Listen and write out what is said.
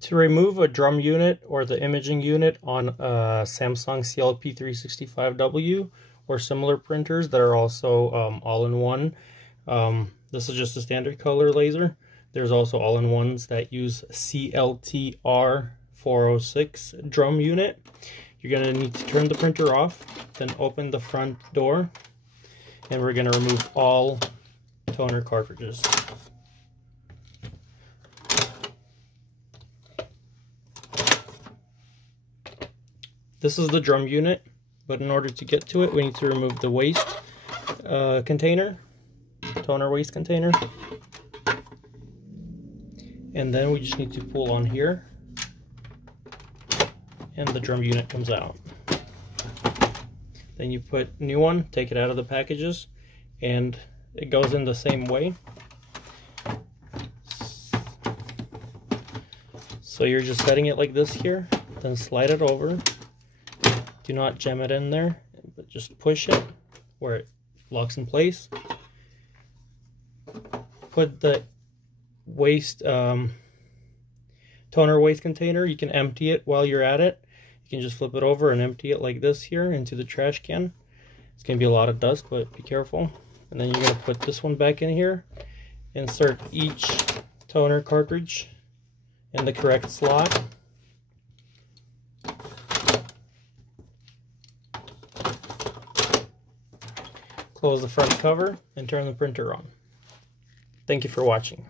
To remove a drum unit or the imaging unit on a Samsung CLP-365W or similar printers that are also all-in-one, this is just a standard color laser. There's also all-in-ones that use CLT-R406 Drum unit. You're going to need to turn the printer off, then open the front door, and we're going to remove all toner cartridges. This is the drum unit, but in order to get to it, we need to remove the waste container, toner waste container. And then we just need to pull on here, and the drum unit comes out. Then you put new one, take it out of the packages, and it goes in the same way. So you're just setting it like this here, then slide it over. Do not jam it in there, but just push it where it locks in place. Put the waste toner waste container. You can empty it while you're at it. You can just flip it over and empty it like this here into the trash can. It's going to be a lot of dust, but be careful. And then you're going to put this one back in here. Insert each toner cartridge in the correct slot. Close the front cover and turn the printer on. Thank you for watching.